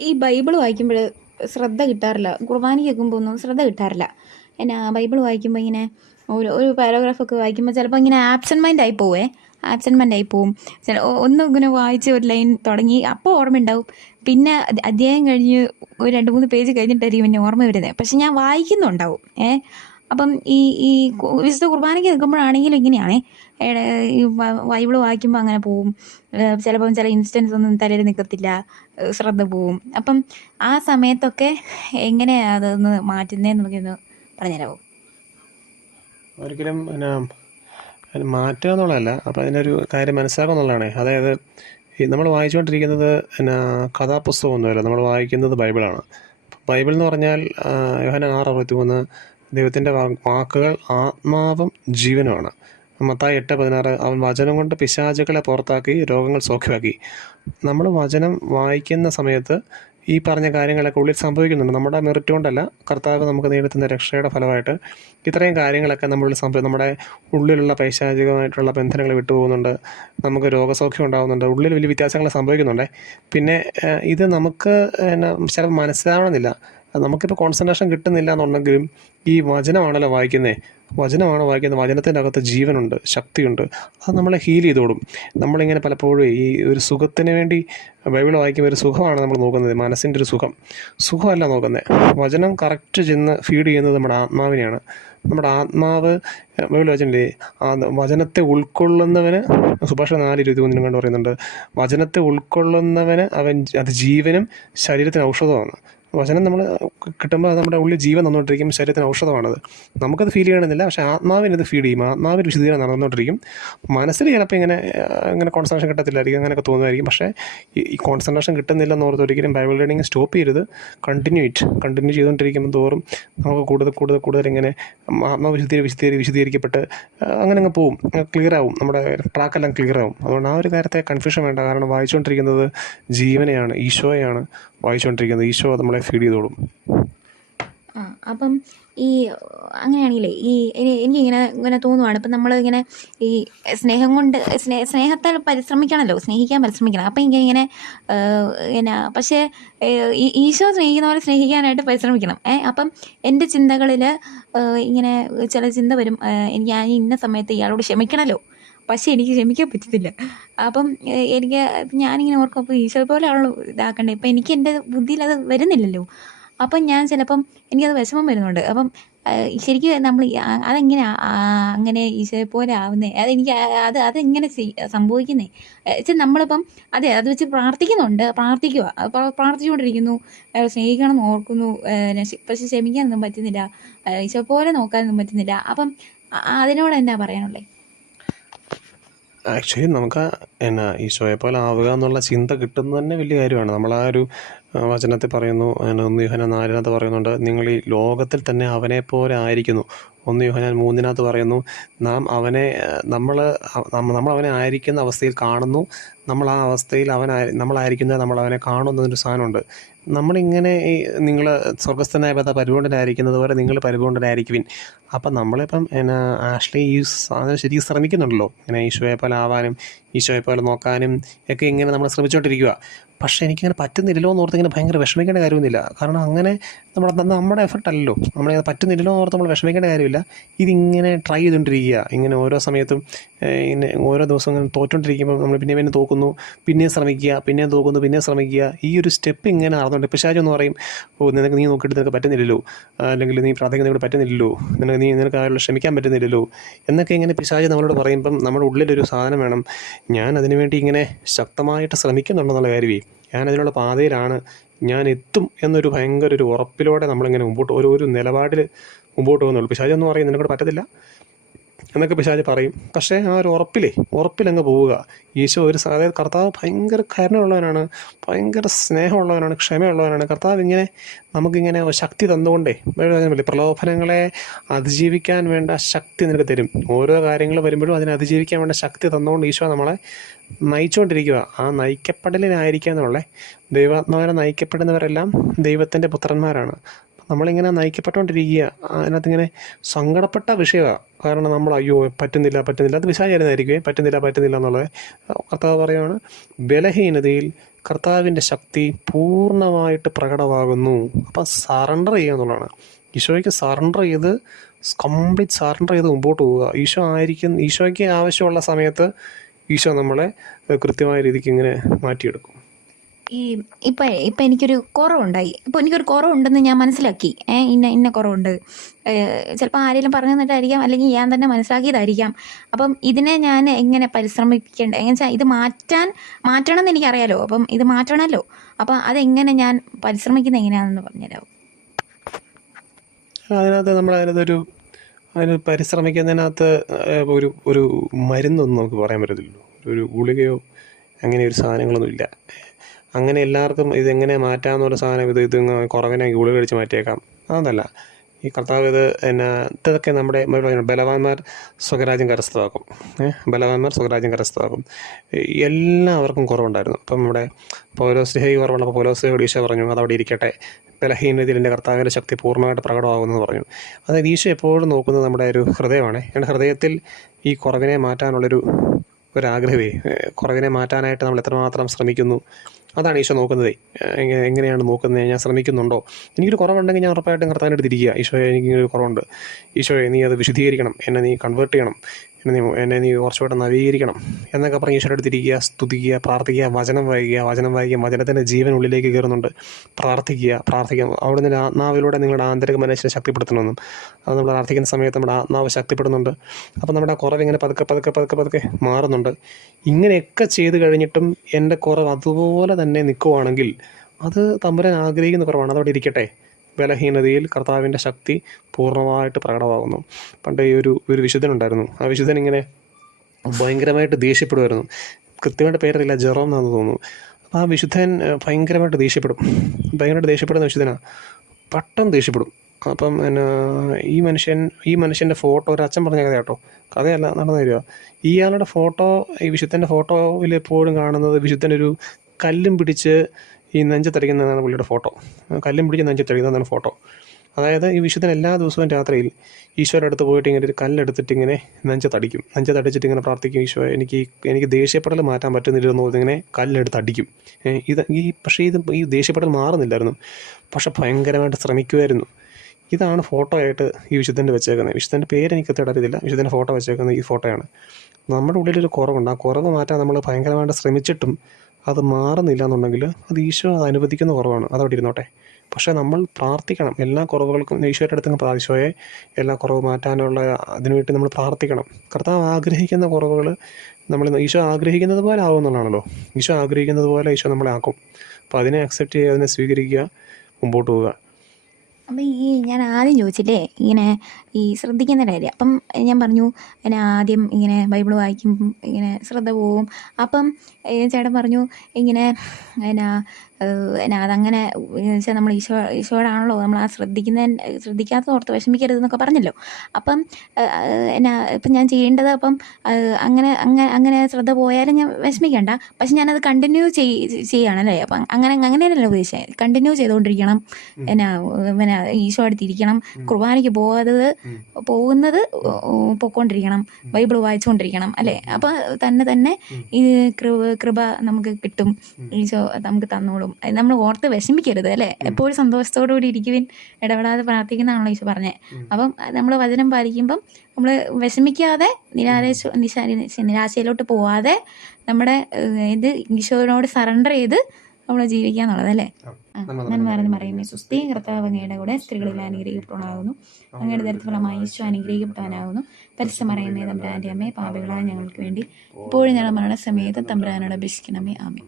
ഈ ബൈബിൾ വായിക്കുമ്പോൾ ശ്രദ്ധ കിട്ടാറില്ല. കുർബാന കേൾക്കുമ്പോൾ ഒന്നും ശ്രദ്ധ കിട്ടാറില്ല. എന്നാ ബൈബിൾ വായിക്കുമ്പോൾ ഇങ്ങനെ ഒരു ഒരു പാരോഗ്രാഫൊക്കെ വായിക്കുമ്പോൾ ചിലപ്പോൾ ഇങ്ങനെ ആബ്സെന്റ് മൈൻഡ് ആയി പോവേ. ആബ്സെന്റ് മൈൻഡ് ആയി പോവും. ചില ഒന്ന് ഇങ്ങനെ വായിച്ച് ഒരു ലൈൻ തുടങ്ങി അപ്പോൾ ഓർമ്മ ഓർമ്മയുണ്ടാവും പിന്നെ അധ്യായം കഴിഞ്ഞ് ഒരു രണ്ട് മൂന്ന് പേജ് കഴിഞ്ഞിട്ടായിരിക്കും പിന്നെ ഓർമ്മ വരുന്നത് പക്ഷെ ഞാൻ വായിക്കുന്നുണ്ടാവും. ഏ? അപ്പം ഈ ഈ വിശുദ്ധ കുർബാനയ്ക്ക് നിൽക്കുമ്പോഴാണെങ്കിലും ഇങ്ങനെയാണ്. ബൈബിൾ വായിക്കുമ്പോൾ അങ്ങനെ പോവും. ചിലപ്പം ചില ഇൻസ്റ്റൻസ് ഒന്നും തലയിൽ നിൽക്കത്തില്ല ശ്രദ്ധ പോവും. അപ്പം ആ സമയത്തൊക്കെ എങ്ങനെയാണ് അതൊന്ന് മാറ്റുന്നതെന്ന് നമുക്കൊന്ന് പറഞ്ഞുതരാമോ ഒരിക്കലും പിന്നെ മാറ്റുക എന്നുള്ളതല്ല. അപ്പോൾ അതിനൊരു കാര്യം മനസ്സിലാക്കുക എന്നുള്ളതാണ്. അതായത് ഈ നമ്മൾ വായിച്ചുകൊണ്ടിരിക്കുന്നത് പിന്നെ കഥാപുസ്തകമൊന്നുമല്ല നമ്മൾ വായിക്കുന്നത് ബൈബിളാണ്. ബൈബിൾ എന്ന് പറഞ്ഞാൽ യോഹന ആറ് അറുപത്തി മൂന്ന് ദൈവത്തിന്റെ വാക്കുകൾ ആത്മാവും ജീവനുമാണ്. മത്തായി എട്ട് പതിനാറ് അവൻ വചനം കൊണ്ട് പിശാചുകളെ പുറത്താക്കി രോഗങ്ങൾ സൗഖ്യമാക്കി. നമ്മൾ വചനം വായിക്കുന്ന സമയത്ത് ഈ പറഞ്ഞ കാര്യങ്ങളൊക്കെ ഉള്ളിൽ സംഭവിക്കുന്നുണ്ട്. നമ്മുടെ മെറിറ്റ് കൊണ്ടല്ല കർത്താവ് നമുക്ക് നേടുത്തുന്ന രക്ഷയുടെ ഫലമായിട്ട് ഇത്രയും കാര്യങ്ങളൊക്കെ നമ്മളിൽ സംഭവം നമ്മുടെ ഉള്ളിലുള്ള പൈശാചികമായിട്ടുള്ള ബന്ധനങ്ങൾ വിട്ടുപോകുന്നുണ്ട്. നമുക്ക് രോഗസൗഖ്യം ഉണ്ടാകുന്നുണ്ട്. ഉള്ളിൽ വലിയ വ്യത്യാസങ്ങൾ സംഭവിക്കുന്നുണ്ട്. പിന്നെ ഇത് നമുക്ക് ചിലപ്പോൾ മനസ്സിലാവണമെന്നില്ല. നമുക്കിപ്പോൾ കോൺസെൻട്രേഷൻ കിട്ടുന്നില്ല എന്നുണ്ടെങ്കിലും ഈ വചനമാണല്ലോ വായിക്കുന്നത് വചനമാണ് വായിക്കുന്നത്. വചനത്തിന്റെ അകത്ത് ജീവനുണ്ട് ശക്തിയുണ്ട്. അത് നമ്മളെ ഹീൽ ചെയ്തോടും. നമ്മളിങ്ങനെ പലപ്പോഴും ഈ ഒരു സുഖത്തിന് വേണ്ടി ബൈബിൾ വായിക്കുമ്പോൾ ഒരു സുഖമാണ് നമ്മൾ നോക്കുന്നത്. മനസ്സിന്റെ ഒരു സുഖം. സുഖമല്ല നോക്കുന്നത് വചനം കറക്റ്റ് ചെന്ന് ഫീഡ് ചെയ്യുന്നത് നമ്മുടെ ആത്മാവിനെയാണ്. നമ്മുടെ ആത്മാവ് ബൈബിൾ വായിച്ചിട്ടില്ലേ? ആ വചനത്തെ ഉൾക്കൊള്ളുന്നവന് സുഭാഷ നാല് ഇരുപത്തി മൂന്നിനും കണ്ട് പറയുന്നുണ്ട്. വചനത്തെ ഉൾക്കൊള്ളുന്നവന് അവൻ അത് ജീവനും ശരീരത്തിന് ഔഷധമാണ്. വചനം നമ്മൾ കിട്ടുമ്പോൾ അത് നമ്മുടെ ഉള്ളിൽ ജീവൻ തന്നുകൊണ്ടിരിക്കും ശരീരത്തിന് ഔഷധമാണത്. നമുക്കത് ഫീൽ ചെയ്യണമെന്നില്ല പക്ഷേ ആത്മാവിന് അത് ഫീഡ് ചെയ്യും. ആത്മാവിന് വിശുദ്ധീകരണം നടന്നുകൊണ്ടിരിക്കും. മനസ്സിൽ ചിലപ്പോൾ ഇങ്ങനെ ഇങ്ങനെ കോൺസെൻട്രേഷൻ കിട്ടത്തില്ലായിരിക്കും അങ്ങനെയൊക്കെ തോന്നുമായിരിക്കും. പക്ഷേ ഈ കോൺസെൻട്രേഷൻ കിട്ടുന്നില്ല എന്ന് ഓർത്ത് ഒരിക്കലും ബൈബിൾ റീഡിങ് സ്റ്റോപ്പ് ചെയ്യരുത്. കണ്ടിന്യൂ ഇറ്റ് കണ്ടിന്യൂ ചെയ്തുകൊണ്ടിരിക്കുമ്പോൾ തോറും നമുക്ക് കൂടുതൽ കൂടുതൽ കൂടുതൽ ഇങ്ങനെ ആത്മവിശുദ്ധീ വിശദീ വിശദീകരിക്കപ്പെട്ട് ആ, അങ്ങനെ അങ്ങ് പോവും. ക്ലിയർ ആവും. നമ്മുടെ ട്രാക്കെല്ലാം ക്ലിയർ ആവും. അതുകൊണ്ട് ആ ഒരു കാര്യത്തെ കൺഫ്യൂഷൻ വേണ്ട. കാരണം വായിച്ചുകൊണ്ടിരിക്കുന്നത് ജീവനെയാണ് ഈശോയാണ് വായിച്ചുകൊണ്ടിരിക്കുന്നത്. ഈശോ നമ്മളെ ഫീഡ് ചെയ്തോളും. അപ്പം ഈ അങ്ങനെയാണെങ്കിലേ ഈ എനി- എനിക്കിങ്ങനെ ഇങ്ങനെ തോന്നുവാണ്. ഇപ്പം നമ്മൾ ഇങ്ങനെ ഈ സ്നേഹം കൊണ്ട് സ്നേഹ സ്നേഹത്താൽ പരിശ്രമിക്കണമല്ലോ സ്നേഹിക്കാൻ പരിശ്രമിക്കണം. അപ്പം ഇങ്ങനെ ഇങ്ങനെ പിന്നെ പക്ഷേ ഈശോ സ്നേഹിക്കുന്ന പോലെ സ്നേഹിക്കാനായിട്ട് പരിശ്രമിക്കണം. ഏ അപ്പം എന്റെ ചിന്തകളിൽ ഇങ്ങനെ ചില ചിന്ത വരും. എനിക്ക് ഞാൻ ഇന്ന സമയത്ത് ഇയാളോട് ക്ഷമിക്കണമല്ലോ പക്ഷേ എനിക്ക് ക്ഷമിക്കാൻ പറ്റത്തില്ല. അപ്പം എനിക്ക് ഞാനിങ്ങനെ ഓർക്കും അപ്പോൾ ഈശോ പോലെയാണല്ലോ ഇതാക്കണ്ടേ. ഇപ്പം എനിക്ക് എന്റെ ബുദ്ധിയിൽ അത് വരുന്നില്ലല്ലോ. അപ്പം ഞാൻ ചിലപ്പം എനിക്കത് വിഷമം വരുന്നുണ്ട്. അപ്പം ശരിക്കും നമ്മൾ അതെങ്ങനെ അങ്ങനെ ഈശോയെ പോലെ ആവുന്നേ? അതെനിക്ക് അത് അതെങ്ങനെ സംഭവിക്കുന്നേ? വെച്ചാൽ നമ്മളിപ്പം അതെ അത് വെച്ച് പ്രാർത്ഥിക്കുന്നുണ്ട്. പ്രാർത്ഥിക്കുക. പ്രാർത്ഥിച്ചുകൊണ്ടിരിക്കുന്നു. സ്നേഹിക്കണം ഓർക്കുന്നു. പക്ഷെ ക്ഷമിക്കാനൊന്നും പറ്റുന്നില്ല. ഈശോ പോലെ നോക്കാനൊന്നും പറ്റുന്നില്ല. അപ്പം അതിനോട് എന്താ പറയാനുള്ളത് ആക്ച്വലി നമുക്ക് എന്നാ ഈശോയെ പോലെ ആവുക എന്നുള്ള ചിന്ത കിട്ടുന്നത് തന്നെ വലിയ കാര്യമാണ്. നമ്മൾ ആ ഒരു വചനത്തിൽ പറയുന്നു ഒന്ന് യോഹന നാലിനകത്ത് പറയുന്നുണ്ട് നിങ്ങൾ ഈ ലോകത്തിൽ തന്നെ അവനെ പോലെ ആയിരിക്കുന്നു. ഒന്ന് യോഹനാൻ മൂന്നിനകത്ത് പറയുന്നു നാം അവനെ നമ്മൾ നമ്മൾ അവനെ ആയിരിക്കുന്ന അവസ്ഥയിൽ കാണുന്നു. നമ്മൾ ആ അവസ്ഥയിൽ അവനായി നമ്മളായിരിക്കുന്നത് നമ്മൾ അവനെ കാണുന്നതൊരു സാധനമുണ്ട്. നമ്മളിങ്ങനെ ഈ നിങ്ങൾ സ്വർഗസ്ഥനായ ബദ്ധ പരിപൂർണനായിരിക്കുന്നത് പോലെ നിങ്ങൾ പരിപൂർണനായിരിക്കുവിൻ. അപ്പം നമ്മളിപ്പം എന്നാ ആഷ്ലി ഈ സാധനം ശരിക്കും ശ്രമിക്കുന്നുണ്ടല്ലോ. ഇങ്ങനെ ഈശോയെ പോലെ ആവാനും ഈശോയെ പോലെ നോക്കാനും ഒക്കെ ഇങ്ങനെ നമ്മൾ ശ്രമിച്ചുകൊണ്ടിരിക്കുക പക്ഷേ എനിക്കങ്ങനെ പറ്റുന്നില്ലല്ലോ എന്ന് ഓർത്ത് ഇങ്ങനെ ഭയങ്കര വിഷമിക്കേണ്ട കാര്യമൊന്നുമില്ല. കാരണം അങ്ങനെ നമ്മുടെ നമ്മുടെ എഫർട്ട് അല്ലല്ലോ. നമ്മളിങ്ങനെ പറ്റുന്നില്ലല്ലോ എന്ന് ഓർത്ത് നമ്മൾ വിഷമിക്കേണ്ട കാര്യമില്ല. ഇതിങ്ങനെ ട്രൈ ചെയ്തുകൊണ്ടിരിക്കുക. ഇങ്ങനെ ഓരോ സമയത്തും ഇങ്ങനെ ഓരോ ദിവസവും ഇങ്ങനെ തോറ്റുകൊണ്ടിരിക്കുമ്പോൾ നമ്മൾ പിന്നെ പിന്നെ തോക്കുന്നു പിന്നെയും ശ്രമിക്കുക പിന്നെയും തോക്കുന്നു പിന്നെയും ശ്രമിക്കുക. ഈ ഒരു സ്റ്റെപ്പ് ഇങ്ങനെ നടന്നുകൊണ്ട് പിശാച് എന്ന് പറയും ഓ നിനക്ക് നീ നോക്കിയിട്ട് നിനക്ക് പറ്റുന്നില്ലല്ലോ. അല്ലെങ്കിൽ നീ പ്രാർത്ഥിക്കുന്നതിനോട് പറ്റുന്നില്ലല്ലോ. നിനക്ക് നീ നിനക്ക് ആരോട് ക്ഷമിക്കാൻ പറ്റുന്നില്ലല്ലോ. എന്നൊക്കെ ഇങ്ങനെ പിശാച് നമ്മളോട് പറയുമ്പം നമ്മുടെ ഉള്ളിലൊരു സാധനം വേണം. ഞാൻ അതിനുവേണ്ടി ഇങ്ങനെ ശക്തമായിട്ട് ശ്രമിക്കുന്നുണ്ടെന്നുള്ള കാര്യമേ. ഞാൻ അതിനുള്ള പാതയിലാണ് ഞാൻ എത്തും എന്നൊരു ഭയങ്കര ഒരു ഉറപ്പിലൂടെ നമ്മളിങ്ങനെ മുമ്പോട്ട് ഒരു ഒരു നിലപാടിൽ മുമ്പോട്ട് പോകുന്നുള്ളൂ. പക്ഷേ അതൊന്നും പറയും നിനക്കൂടെ പറ്റത്തില്ല. എന്നൊക്കെ പിശാജ് പറയും. പക്ഷേ ആ ഒരു ഉറപ്പിലേ ഉറപ്പിലങ്ങ് പോവുക. ഈശോ ഒരു അതായത് കർത്താവ് ഭയങ്കര കരുണയുള്ളവനാണ് ഭയങ്കര സ്നേഹമുള്ളവനാണ് ക്ഷമയുള്ളവനാണ്. കർത്താവ് ഇങ്ങനെ നമുക്കിങ്ങനെ ശക്തി തന്നുകൊണ്ടേ ബൈബിൾ പ്രലോഭനങ്ങളെ അതിജീവിക്കാൻ വേണ്ട ശക്തി നിനക്ക് തരും. ഓരോ കാര്യങ്ങൾ വരുമ്പോഴും അതിനെ അതിജീവിക്കാൻ വേണ്ട ശക്തി തന്നുകൊണ്ട് ഈശോ നമ്മളെ നയിച്ചുകൊണ്ടിരിക്കുക. ആ നയിക്കപ്പെടലിനായിരിക്കുക എന്നുള്ളത് ദൈവാത്മാവിനെ നയിക്കപ്പെടുന്നവരെല്ലാം ദൈവത്തിന്റെ പുത്രന്മാരാണ്. നമ്മളിങ്ങനെ നയിക്കപ്പെട്ടുകൊണ്ടിരിക്കുക. അതിനകത്ത് ഇങ്ങനെ സങ്കടപ്പെട്ട വിഷയമാണ് കാരണം നമ്മൾ അയ്യോ പറ്റുന്നില്ല പറ്റുന്നില്ല. അത് വിശാചായിരുന്നായിരിക്കുമേ പറ്റുന്നില്ല പറ്റുന്നില്ല എന്നുള്ളത് കർത്താവ് പറയുകയാണ് ബലഹീനതയിൽ കർത്താവിന്റെ ശക്തി പൂർണമായിട്ട് പ്രകടമാകുന്നു. അപ്പം സറണ്ടർ ചെയ്യുക എന്നുള്ളതാണ്. ഈശോയ്ക്ക് സറണ്ടർ ചെയ്ത് കംപ്ലീറ്റ് സറണ്ടർ ചെയ്ത് മുമ്പോട്ട് പോവുക. ഈശോ ആയിരിക്കും ഈശോയ്ക്ക് ആവശ്യമുള്ള സമയത്ത് ഈശോ നമ്മളെ കൃത്യമായ രീതിക്ക് ഇങ്ങനെ മാറ്റിയെടുക്കും. ഈ ഇപ്പം ഇപ്പം എനിക്കൊരു കുറവുണ്ടായി. ഇപ്പോൾ എനിക്കൊരു കുറവുണ്ടെന്ന് ഞാൻ മനസ്സിലാക്കി. ഏ ഇന്ന ഇന്ന കുറവുണ്ട്. ചിലപ്പോൾ ആരെങ്കിലും പറഞ്ഞു തന്നിട്ടായിരിക്കാം. അല്ലെങ്കിൽ ഞാൻ തന്നെ മനസ്സിലാക്കിയതായിരിക്കാം. അപ്പം ഇതിനെ ഞാൻ എങ്ങനെ പരിശ്രമിക്കേണ്ട എങ്ങനെ വെച്ചാൽ ഇത് മാറ്റാൻ മാറ്റണം എന്ന് എനിക്കറിയാലോ. അപ്പം ഇത് മാറ്റണമല്ലോ അപ്പം അതെങ്ങനെ ഞാൻ പരിശ്രമിക്കുന്നത് എങ്ങനെയാണെന്ന് പറഞ്ഞല്ലോ അതിനകത്ത് നമ്മൾ അതിനകത്തൊരു അതിന് പരിശ്രമിക്കുന്നതിനകത്ത് ഒരു ഒരു മരുന്നൊന്നും നമുക്ക് പറയാൻ പറ്റത്തില്ലല്ലോ. ഒരു ഗുളികയോ അങ്ങനെ ഒരു സാധനങ്ങളൊന്നും ഇല്ല അങ്ങനെ എല്ലാവർക്കും ഇതെങ്ങനെ മാറ്റാമെന്നുള്ള സാധനം ഇത് ഇത് കുറവിനെ ഗുളിക കഴിച്ച് മാറ്റിയേക്കാം. അതല്ല. ഈ കർത്താവ് ഇത് എന്നാ ഇതൊക്കെ നമ്മുടെ ബലവാന്മാർ സ്വകരാജ്യം കരസ്ഥമാക്കും. ബലവാന്മാർ സ്വകരാജ്യം കരസ്ഥമാക്കും. എല്ലാവർക്കും കുറവുണ്ടായിരുന്നു. അപ്പം നമ്മുടെ പൗലോസ്ലേഹി കുറവുള്ളപ്പോൾ പൗലോസ് ഈശോ പറഞ്ഞു അതവിടെ ഇരിക്കട്ടെ. ബലഹീനതയിൽ എന്റെ കർത്താവിന്റെ ശക്തി പൂർണമായിട്ട് പ്രകടമാകുമെന്ന് പറഞ്ഞു. അതായത് ഈശോ എപ്പോഴും നോക്കുന്നത് നമ്മുടെ ഒരു ഹൃദയമാണ്. എന്റെ ഹൃദയത്തിൽ ഈ കുറവിനെ മാറ്റാനുള്ളൊരു ഒരാഗ്രഹമേ. കുറവിനെ മാറ്റാനായിട്ട് നമ്മൾ എത്രമാത്രം ശ്രമിക്കുന്നു? അതാണ് ഈശോ നോക്കുന്നത്. എങ്ങനെ എങ്ങനെയാണ് നോക്കുന്നത് ഞാൻ ശ്രമിക്കുന്നുണ്ടോ? എനിക്കൊരു കുറവുണ്ടെങ്കിൽ ഞാൻ ഉറപ്പായിട്ടും കർത്താവിന്റെ തിരിക്കുക ഈശോയെ എനിക്കൊരു കുറവുണ്ട്. ഈശോയെ നീ അത് വിശദീകരിക്കണം എന്നെ നീ കൺവേർട്ട് ചെയ്യണം. എന്നെ നീ എന്നെ നീ കുറച്ചുകൂടെ നവീകരിക്കണം എന്നൊക്കെ പറഞ്ഞ് ഈശ്വരൻ അടുത്തിരിക്കുക സ്തുതിക്കുക പ്രാർത്ഥിക്കുക വചനം വായിക്കുക വചനം വായിക്കുക വചനത്തിന്റെ ജീവൻ ഉള്ളിലേക്ക് കയറുന്നുണ്ട്. പ്രാർത്ഥിക്കുക പ്രാർത്ഥിക്കുക. അവിടെ നിന്ന് ആത്മാവിലൂടെ നിങ്ങളുടെ ആന്തരിക മനുഷ്യനെ ശക്തിപ്പെടുത്തണമെന്നും അത് നമ്മൾ പ്രാർത്ഥിക്കുന്ന സമയത്ത് നമ്മുടെ ആത്മാവ് ശക്തിപ്പെടുന്നുണ്ട്. അപ്പോൾ നമ്മുടെ കുറവ് ഇങ്ങനെ പതുക്കെ പതുക്കെ പതുക്കെ പതുക്കെ മാറുന്നുണ്ട്. ഇങ്ങനെയൊക്കെ ചെയ്ത് കഴിഞ്ഞിട്ടും എന്റെ കുറവ് അതുപോലെ തന്നെ നിൽക്കുവാണെങ്കിൽ അത് തമ്പുരാൻ ആഗ്രഹിക്കുന്ന കുറവാണ്. അതവിടെ ഇരിക്കട്ടെ. ബലഹീനതയിൽ കർത്താവിന്റെ ശക്തി പൂർണമായിട്ട് പ്രകടമാകുന്നു. പണ്ട് ഈ ഒരു ഒരു വിശുദ്ധനുണ്ടായിരുന്നു ആ വിശുദ്ധൻ ഇങ്ങനെ ഭയങ്കരമായിട്ട് ദേഷ്യപ്പെടുമായിരുന്നു. കൃത്യമായിട്ട് പേരറിയില്ല ജെറോം എന്നാണെന്ന് തോന്നുന്നു. അപ്പോൾ ആ വിശുദ്ധൻ ഭയങ്കരമായിട്ട് ദേഷ്യപ്പെടും. ഭയങ്കരമായിട്ട് ദേഷ്യപ്പെടുന്ന വിശുദ്ധനാണ് പെട്ടെന്ന് ദേഷ്യപ്പെടും. അപ്പം എന്നാ ഈ മനുഷ്യൻ ഈ മനുഷ്യന്റെ ഫോട്ടോ ഒരു അച്ഛൻ പറഞ്ഞ കഥ കേട്ടോ കഥയല്ല നടന്നു തരിക ഇയാളുടെ ഫോട്ടോ ഈ വിശുദ്ധന്റെ ഫോട്ടോയിൽ എപ്പോഴും കാണുന്നത് വിശുദ്ധൻ ഒരു കല്ലും പിടിച്ച് ഈ നെഞ്ചത്തടിക്കുന്നതാണ് പുള്ളിയുടെ ഫോട്ടോ. കല്ലും പിടിച്ച് നെഞ്ചത്തടിക്കുന്നതാണ് ഫോട്ടോ. അതായത് ഈ വിശുദ്ധൻ എല്ലാ ദിവസവും രാത്രിയിൽ ഈശോയുടെ അടുത്ത് പോയിട്ട് ഇങ്ങനെ ഒരു കല്ലെടുത്തിട്ട് ഇങ്ങനെ നെഞ്ചത്തടിക്കും നെഞ്ചത്തടിച്ചിട്ട് ഇങ്ങനെ പ്രാർത്ഥിക്കും ഈശോ എനിക്ക് എനിക്ക് ദേഷ്യപ്പെടൽ മാറ്റാൻ പറ്റുന്നില്ലെന്ന് പറഞ്ഞ് ഇങ്ങനെ കല്ലെടുത്ത് അടിക്കും. ഇത് ഈ പക്ഷേ ഇത് ഈ ദേഷ്യപ്പെടൽ മാറുന്നില്ലായിരുന്നു. പക്ഷേ ഭയങ്കരമായിട്ട് ശ്രമിക്കുമായിരുന്നു ഇതാണ് ഫോട്ടോ ആയിട്ട് ഈ വിശുദ്ധന്റെ വെച്ചേക്കുന്നത്. വിശുദ്ധന്റെ പേര് എനിക്ക് അറിയത്തില്ല. വിശുദ്ധന്റെ ഫോട്ടോ വെച്ചേക്കുന്നത് ഈ ഫോട്ടോയാണ്. നമ്മുടെ ഉള്ളിലൊരു കുറവുണ്ട്. ആ കുറവ് മാറ്റാൻ നമ്മൾ ഭയങ്കരമായിട്ട് ശ്രമിച്ചിട്ടും അത് മാറുന്നില്ല എന്നുണ്ടെങ്കിൽ അത് ഈശോ അത് അനുവദിക്കുന്ന കുറവാണ്. അതവിടെ ഇരുന്നോട്ടെ. പക്ഷേ നമ്മൾ പ്രാർത്ഥിക്കണം. എല്ലാ കുറവുകൾക്കും ഈശോയുടെ അടുത്ത് പ്രാർത്ഥിച്ചോയെ എല്ലാ കുറവ് മാറ്റാനുള്ള അതിനുവേണ്ടി നമ്മൾ പ്രാർത്ഥിക്കണം. കർത്താവ് ആഗ്രഹിക്കുന്ന കുറവുകൾ നമ്മൾ ഈശോ ആഗ്രഹിക്കുന്നത് പോലെ ആവുമെന്നുള്ളതാണല്ലോ ഈശോ ആഗ്രഹിക്കുന്നത് പോലെ ഈശോ നമ്മളെ ആക്കും. അപ്പോൾ അതിനെ അക്സെപ്റ്റ് ചെയ്യുക അതിനെ സ്വീകരിക്കുക മുമ്പോട്ട് പോവുക. അപ്പം ഈ ഞാൻ ആദ്യം ചോദിച്ചില്ലേ ഇങ്ങനെ ഈ ശ്രദ്ധിക്കുന്ന കാര്യം. അപ്പം ഞാൻ പറഞ്ഞു ഞാൻ ആദ്യം ഇങ്ങനെ ബൈബിൾ വായിക്കും ഇങ്ങനെ ശ്രദ്ധ പോവും. അപ്പം ചേട്ടൻ പറഞ്ഞു ഇങ്ങനെ എന്നാ എന്നാ അതങ്ങനെ വെച്ചാൽ നമ്മൾ ഈശോ ഈശോയോടാണല്ലോ നമ്മൾ ആ ശ്രദ്ധിക്കുന്ന ശ്രദ്ധിക്കാത്തത് ഓർത്ത് വിഷമിക്കരുതെന്നൊക്കെ പറഞ്ഞല്ലോ. അപ്പം എന്നാ ഇപ്പം ഞാൻ ചെയ്യേണ്ടത് അപ്പം അങ്ങനെ അങ്ങനെ അങ്ങനെ ശ്രദ്ധ പോയാലും ഞാൻ വിഷമിക്കണ്ട. പക്ഷെ ഞാനത് കണ്ടിന്യൂ ചെയ് ചെയ്യണമല്ലേ അപ്പം അങ്ങനെ അങ്ങനെയല്ലല്ലോ ഉദ്ദേശിച്ചത് കണ്ടിന്യൂ ചെയ്തുകൊണ്ടിരിക്കണം. എന്നാ പിന്നെ ഈശോ അടുത്തിരിക്കണം. കുർബാനയ്ക്ക് പോകാത്തത് പോകുന്നത് പോയിക്കൊണ്ടിരിക്കണം. ബൈബിൾ വായിച്ചുകൊണ്ടിരിക്കണം അല്ലേ? അപ്പം തന്നെ തന്നെ ഈ കൃപ കൃപ നമുക്ക് കിട്ടും. ഈശോ നമുക്ക് തന്നോളും. അത് നമ്മൾ ഓർത്ത് വിഷമിക്കരുത് അല്ലേ? എപ്പോഴും സന്തോഷത്തോടു കൂടി ഇരിക്കുവിൻ ഇടപെടാതെ പ്രാർത്ഥിക്കുന്നതാണല്ലോ ഈശോ പറഞ്ഞത് അപ്പം നമ്മൾ വചനം പാലിക്കുമ്പം നമ്മൾ വിഷമിക്കാതെ നിരാശ നിശാ നിരാശയിലോട്ട് പോവാതെ നമ്മുടെ ഇത് ഈശോനോട് സറണ്ടർ ചെയ്ത് നമ്മൾ ജീവിക്കുക എന്നുള്ളത് അല്ലേ? ഞാൻ നന്മ നിറഞ്ഞ മറിയുമേ. സുസ്ഥി കർത്താവ് അങ്ങയുടെ കൂടെ സ്ത്രീകളിൽ അനുഗ്രഹിക്കപ്പെടാനാകുന്നു അങ്ങയുടെ ദരിദ്രഫലമായി ഈശോ അനുഗ്രഹിക്കപ്പെടാനാകുന്നു പരിശ്രമറിയമേ തമ്പ്രാന്റെ അമ്മേ പാപികളായ ഞങ്ങൾക്ക് വേണ്ടി ഇപ്പോഴും ഞങ്ങൾ മരണസമയത്ത് തമ്പ്രാനോട് അപേക്ഷിക്കണമേ. ആമേ